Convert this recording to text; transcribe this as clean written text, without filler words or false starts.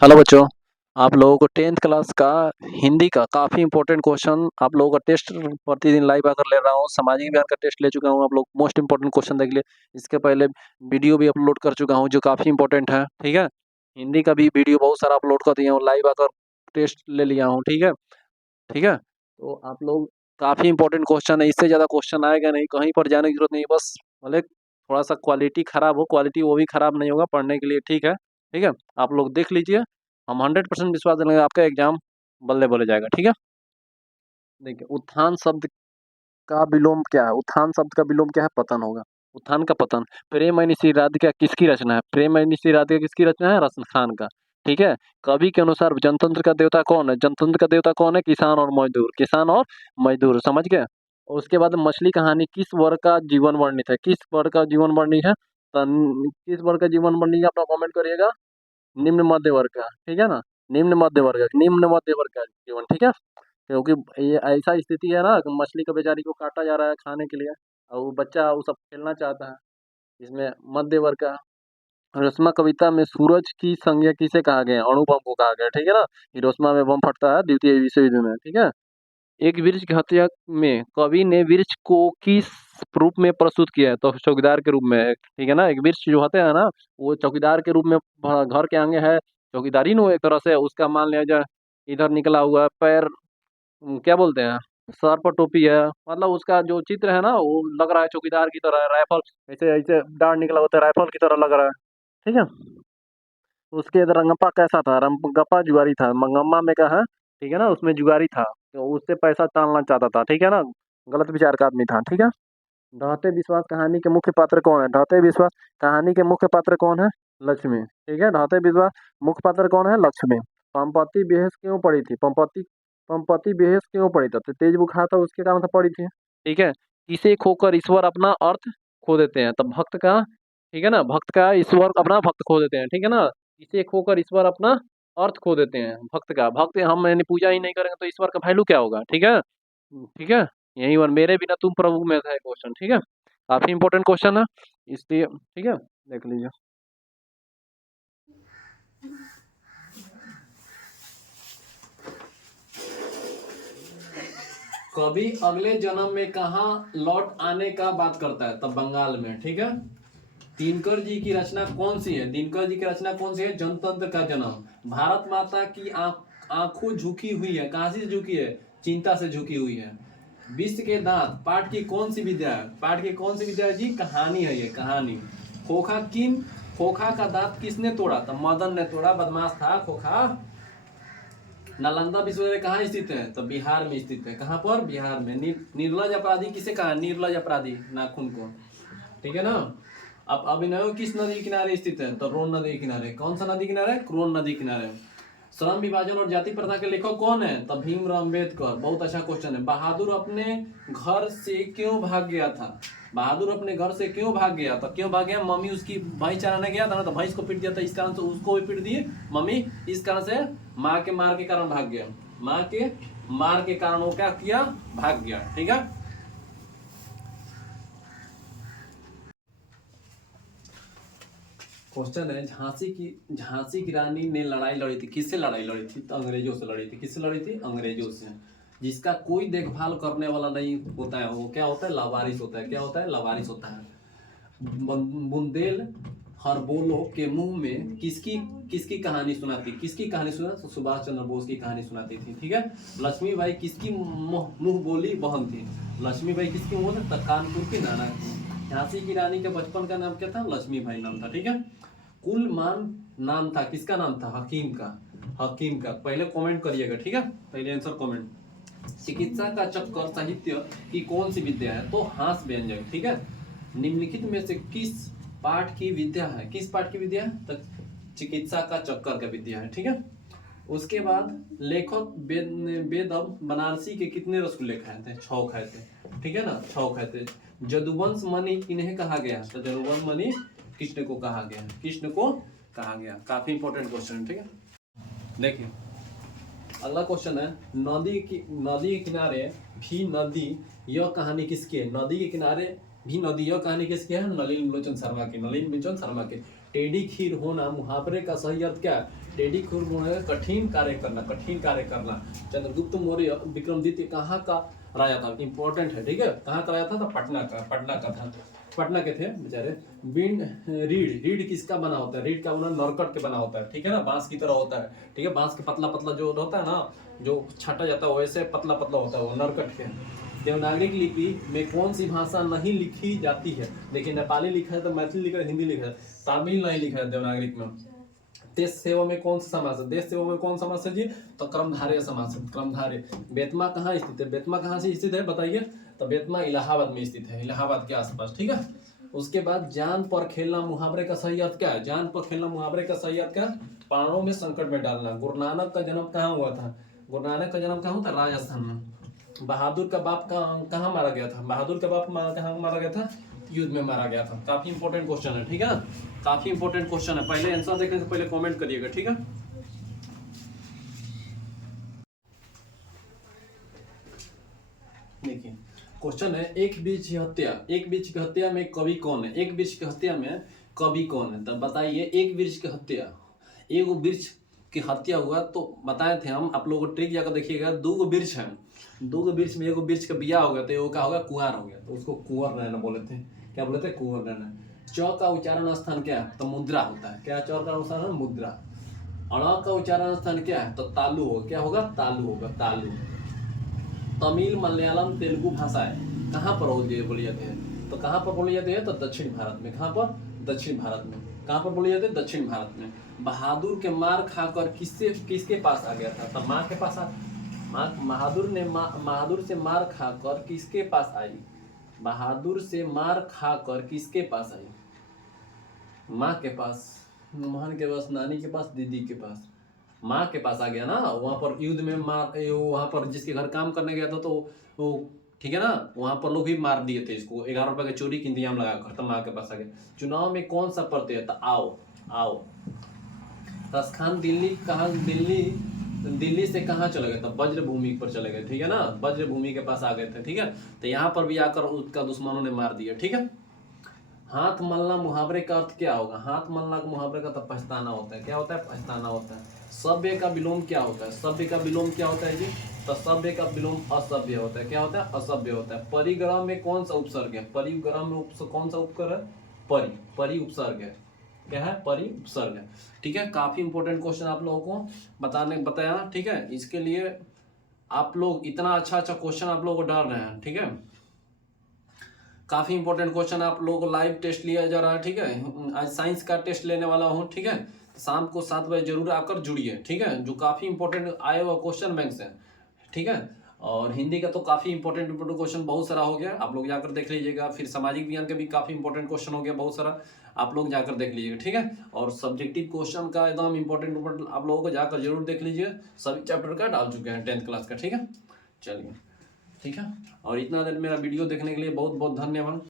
Hello बच्चों। आप लोगों को 10th क्लास का हिंदी का काफ़ी इंपॉर्टेंट क्वेश्चन आप लोगों का टेस्ट प्रतिदिन लाइव आकर ले रहा हूँ। सामाजिक विज्ञान का टेस्ट ले चुका हूँ। आप लोग मोस्ट इंपॉर्टेंट क्वेश्चन देख लिए। इसके पहले वीडियो भी अपलोड कर चुका हूँ जो काफ़ी इंपॉर्टेंट है। ठीक है, हिंदी का भी वीडियो बहुत सारा अपलोड कर दिया हूँ, लाइव आकर टेस्ट ले लिया हूँ। ठीक है, ठीक है। तो आप लोग काफ़ी इंपॉर्टेंट क्वेश्चन है, इससे ज़्यादा क्वेश्चन आएगा नहीं, कहीं पर जाने की जरूरत नहीं। बस भले थोड़ा सा क्वालिटी खराब हो, क्वालिटी वो भी खराब नहीं होगा पढ़ने के लिए। ठीक है, ठीक है। आप लोग देख लीजिए, हम 100% विश्वास दिलाएंगे आपका एग्जाम बल्ले बोले जाएगा। ठीक है, देखिए उत्थान शब्द का विलोम क्या है? उत्थान शब्द का विलोम क्या है? पतन होगा। उत्थान का पतन। प्रेम श्री राधिका किसकी रचना है? प्रेम श्री राधिका किसकी रचना है? रसन खान का। ठीक है। कवि के अनुसार जनतंत्र का देवता कौन है? जनतंत्र का देवता कौन है? किसान और मजदूर। किसान और मजदूर, समझ गए। और उसके बाद मछली कहानी किस वर्ग का जीवन वर्णित है? किस वर्ग का जीवन वर्णित है? किस वर्ग का जीवन वर्णित है? अपना कमेंट करिएगा। निम्न मध्य वर्ग का, ठीक है ना। निम्न मध्य वर्ग का, निम्न मध्य वर्ग का जीवन। ठीक है, क्योंकि ये ऐसा स्थिति है ना कि मछली को बेचारी को काटा जा रहा है खाने के लिए, और वो बच्चा वो सब खेलना चाहता है। इसमें मध्य वर्ग का। हिरोशिमा कविता में सूरज की संज्ञा किसे कहा गया? अणु बम को कहा गया। ठीक है ना। हिरोशिमा में बम फटता है द्वितीय विश्व युद्ध में। ठीक है। एक वृक्ष की हत्या में कवि ने वृक्ष को किस रूप में प्रस्तुत किया है? तो चौकीदार के रूप में। ठीक है ना। एक वृक्ष जो होते हैं ना, वो चौकीदार के रूप में घर के आगे है। चौकीदारी नो एक तरह से उसका मान लिया जाए। इधर निकला हुआ है पैर, क्या बोलते हैं, सर पर टोपी है, मतलब उसका जो चित्र है ना वो लग रहा है चौकीदार की तरह। राइफल ऐसे ऐसे डांड निकला होता है, राइफल की तरह लग रहा है। ठीक है। उसके रंगप्पा कैसा था? रंगप्पा जुआरी था। मंगम्मा में का है, ठीक है ना, उसमें जुआरी था, तो उससे पैसा टालना चाहता था। ठीक है ना। गलत विचार का आदमी था। ठीक है। ढहते विश्वास कहानी के मुख्य पात्र कौन है? ढहते विश्वास कहानी के मुख्य पात्र कौन है? लक्ष्मी। ठीक है। ढहते विश्वास मुख्य पात्र कौन है? लक्ष्मी। पंपति बेहस क्यों पड़ी थी? पंपति पंपति बेहस क्यों पड़ी थी? तो तेज बुखार था, उसके कारण से पड़ी थी। ठीक है। किसे खोकर ईश्वर अपना अर्थ खो देते हैं? तब भक्त का, ठीक है ना, भक्त का ईश्वर अपना भक्त खो देते हैं। ठीक है ना। किसे खोकर ईश्वर अपना अर्थ खो देते हैं? भक्त का। भक्त हम यानी पूजा ही नहीं करेंगे तो ईश्वर का वैल्यू क्या होगा? ठीक है, ठीक है। यही और मेरे बिना तुम प्रभु में था क्वेश्चन। ठीक है, काफी इंपॉर्टेंट क्वेश्चन है, इसलिए ठीक है, देख लीजिए। कभी अगले जन्म में कहाँ लौट आने का बात करता है? तब बंगाल में। ठीक है। दिनकर जी की रचना कौन सी है? दिनकर जी की रचना कौन सी है? जनतंत्र का जन्म। भारत माता की आंखों झुकी हुई है, कहां से झुकी है? चिंता से झुकी हुई है। विश्व के दांत पाठ की कौन सी विद्या है? पाठ की कौन सी विद्या है जी? कहानी है ये, कहानी। खोखा का दांत किसने तोड़ा? तो मदन ने तोड़ा, बदमाश था खोखा। नालंदा विश्वविद्यालय कहाँ स्थित है? तो बिहार में स्थित है। कहाँ पर? बिहार में। निर्लज अपराधी किसे कहा? निर्लज अपराधी, नाखून को। ठीक है ना। अब अभिनव किस नदी किनारे स्थित है? तो रोन नदी किनारे। कौन सा नदी किनारे? क्रोन नदी किनारे। श्रम विभाजन और जाति प्रथा के लेखक कौन है? तो भीमराव अम्बेडकर। बहुत अच्छा क्वेश्चन है। बहादुर अपने घर से क्यों भाग गया था? बहादुर अपने घर से क्यों भाग गया? तो क्यों भाग गया? मम्मी उसकी भैंस चराने गया था ना, तो भैंस को पीट दिया था, इस कारण से उसको भी पीट दिए मम्मी। इस कारण से माँ के मार के कारण भाग गया। माँ के मार के कारण वो क्या किया? भाग गया। ठीक है। क्वेश्चन है, झांसी की रानी ने लड़ाई लड़ी थी, किससे लड़ाई लड़ी थी? तो अंग्रेजों से लड़ी थी। किससे लड़ी थी? अंग्रेजों से। जिसका कोई देखभाल करने वाला नहीं होता है वो क्या होता है? लावारिस होता है। क्या होता है? लावारिस होता है। बुंदेल हरबोलो के मुंह में किसकी किसकी कहानी सुनाती? किसकी कहानी सुना? तो सुभाष चंद्र बोस की कहानी सुनाती थी। ठीक है। लक्ष्मीबाई किसकी मुंह बोली बहन थी? लक्ष्मीबाई किसकी मुंह? कानपुर की नाना की। झांसी की रानी के बचपन का नाम क्या था? लक्ष्मीबाई नाम था। ठीक है। कुल मान नाम था, किसका नाम था? हकीम का। हकीम का। पहले कमेंट करिएगा। ठीक है, पहले आंसर कमेंट। चिकित्सा का चक्कर साहित्य की कौन सी विद्या है? तो हास व्यंजक। ठीक है। निम्नलिखित में से किस पाठ की विद्या है? किस पाठ की विद्या है? तो चिकित्सा का चक्कर का विद्या है। ठीक है। उसके बाद लेखक बेदम बनारसी के कितने रसगुल्ले खाए थे? 6 खाए थे। ठीक है ना, 6 खाए थे। जदुवंश मणि किन्हें कहा गया? तो जदुवंश मणि कृष्ण को कहा गया। कृष्ण को कहा गया। काफी इंपॉर्टेंट क्वेश्चन है। ठीक है, देखिए अगला क्वेश्चन है, नदी के किनारे भी नदी, यह कहानी किसकी है? नदी के किनारे भी नदी, यह कहानी किसकी है? नलिन लोचन शर्मा की। नलिन लोचन शर्मा की। टेढ़ी खीर होना मुहावरे का सही अर्थ क्या है? टेढ़ी खीर होना कठिन कार्य करना, कठिन कार्य करना। चंद्रगुप्त मौर्य विक्रमादित्य कहाँ का राजा था? इंपॉर्टेंट है, ठीक है। कहाँ का राजा था? तो पटना का था। पटना के थे बेचारे। विंड रीड किसका बना होता है? रीड का बना नरकट के बना होता है, ठीक है ना, बांस की तरह होता है, ठीक है। बांस के पतला पतला जो होता है ना, जो छाटा जाता है वैसे पतला पतला होता है वो नरकट के। देवनागरी लिपि में कौन सी भाषा नहीं लिखी जाती है? देखिए नेपाली लिखा है, तो मैथिली लिखा है, हिंदी लिखा है, तमिल नहीं लिखा है देवनागरी में। देश सेवा में कौन सा समास है? देश सेवा में कौन समास है जी? तो कर्मधारय समास है, कर्मधारय। बेतमा कहाँ स्थित है? बेतमा कहाँ से स्थित है बताइए? तो बेतमा इलाहाबाद में स्थित है, इलाहाबाद के आसपास, ठीक है। उसके बाद जान पर खेलना मुहावरे का सही अर्थ क्या है? जान पर खेलना मुहावरे का सही अर्थ क्या है? प्राणों में संकट में डालना। गुरु नानक का जन्म कहाँ हुआ था? गुरु नानक का जन्म कहाँ हुआ था? राजस्थान में। बहादुर का बाप कहाँ मारा गया था? बहादुर का बाप कहाँ मारा गया था? युद्ध में मारा गया था। काफी इंपॉर्टेंट क्वेश्चन है, ठीक है ना, काफी इंपॉर्टेंट क्वेश्चन है। पहले आंसर देखने से पहले कमेंट करिएगा, ठीक है। देखिए क्वेश्चन है, एक बीच की हत्या, एक बीच की हत्या में कवि कौन है? एक बीच की हत्या में कवि कौन है? तब बताइए, एक वृक्ष की हत्या, एक वृक्ष की हत्या हुआ तो बताए थे हम, आप लोगों को ट्रिक जाकर देखिएगा। दो वृक्ष है, दो वृक्ष में एक वृक्ष का बिया हो गया तो वो क्या होगा? कुंवर हो गया, तो उसको कुंवर रहना बोले थे। क्या बोले थे? कुंवर रहना। च का उच्चारण स्थान क्या है? तो मुद्रा होता है। क्या च का उच्चारण? मुद्रा। अण का उच्चारण स्थान क्या है? तो तालु होगा। क्या होगा? तालु होगा, तालु। तमिल, मलयालम, तेलुगु भाषाएं कहाँ पर बोली जाती है? तो कहाँ पर बोली जाती है? तो दक्षिण भारत में। कहाँ पर? दक्षिण भारत में। कहाँ पर बोली जाती है? दक्षिण भारत में। बहादुर के मार खाकर किसके पास आ गया था? तो माँ के पास बहादुर से मार खाकर किसके पास आई? बहादुर से मार खाकर किसके पास आई? माँ के पास, मोहन के पास, नानी के पास, दीदी के पास। माँ के पास आ गया ना, वहां पर युद्ध में वहां पर जिसके घर काम करने गया था तो वो, ठीक है ना, वहां पर लोग भी मार दिए थे इसको, 11 रुपए का चोरी की इंतजाम लगाकर। तो माँ के पास आ गया। चुनाव में कौन सा प्रत्यय था? आओ आओ। राजस्थान दिल्ली कहाँ? दिल्ली से कहाँ चले गए? तो वज्र भूमि पर चले गए, ठीक है ना, वज्र भूमि के पास आ गए थे, ठीक है। तो यहाँ पर भी आकर उसका दुश्मनों ने मार दिया, ठीक है। हाथ मलना मुहावरे का अर्थ क्या होगा? हाथ मलना का मुहावरे का तो पछताना होता है। क्या होता है? पछताना होता है। सभ्य का विलोम क्या होता है? सभ्य का विलोम क्या होता है जी? तो सभ्य का विलोम असभ्य होता है। क्या होता है? असभ्य होता है। परिग्रह में कौन सा उपसर्ग है? परिग्रह में कौन सा उपसर्ग है? परि उपसर्ग है। क्या है? परि उपसर्ग है, ठीक है। काफी इंपॉर्टेंट क्वेश्चन आप लोगों को बताया, ठीक है। इसके लिए आप लोग इतना अच्छा क्वेश्चन आप लोगों को डाल रहे हैं, ठीक है। काफी इंपॉर्टेंट क्वेश्चन आप लोगों को लाइव टेस्ट लिया जा रहा है, ठीक है। आज साइंस का टेस्ट लेने वाला हूँ, ठीक है। शाम को 7 बजे जरूर आकर जुड़िए, ठीक है। जो काफी इंपॉर्टेंट आए हुआ क्वेश्चन बैंक से, ठीक है। और हिंदी का तो काफी इंपॉर्टेंट क्वेश्चन बहुत सारा हो गया, आप लोग जाकर देख लीजिएगा। फिर सामाजिक विज्ञान का भी काफी इंपॉर्टेंट क्वेश्चन हो गया बहुत सारा, आप लोग जाकर देख लीजिएगा, ठीक है। और सब्जेक्टिव क्वेश्चन का एकदम इंपॉर्टेंट आप लोगों को जाकर जरूर देख लीजिए। सभी चैप्टर का डाल चुके हैं 10th क्लास का, ठीक है। चलिए, ठीक है। और इतना देर मेरा वीडियो देखने के लिए बहुत बहुत धन्यवाद।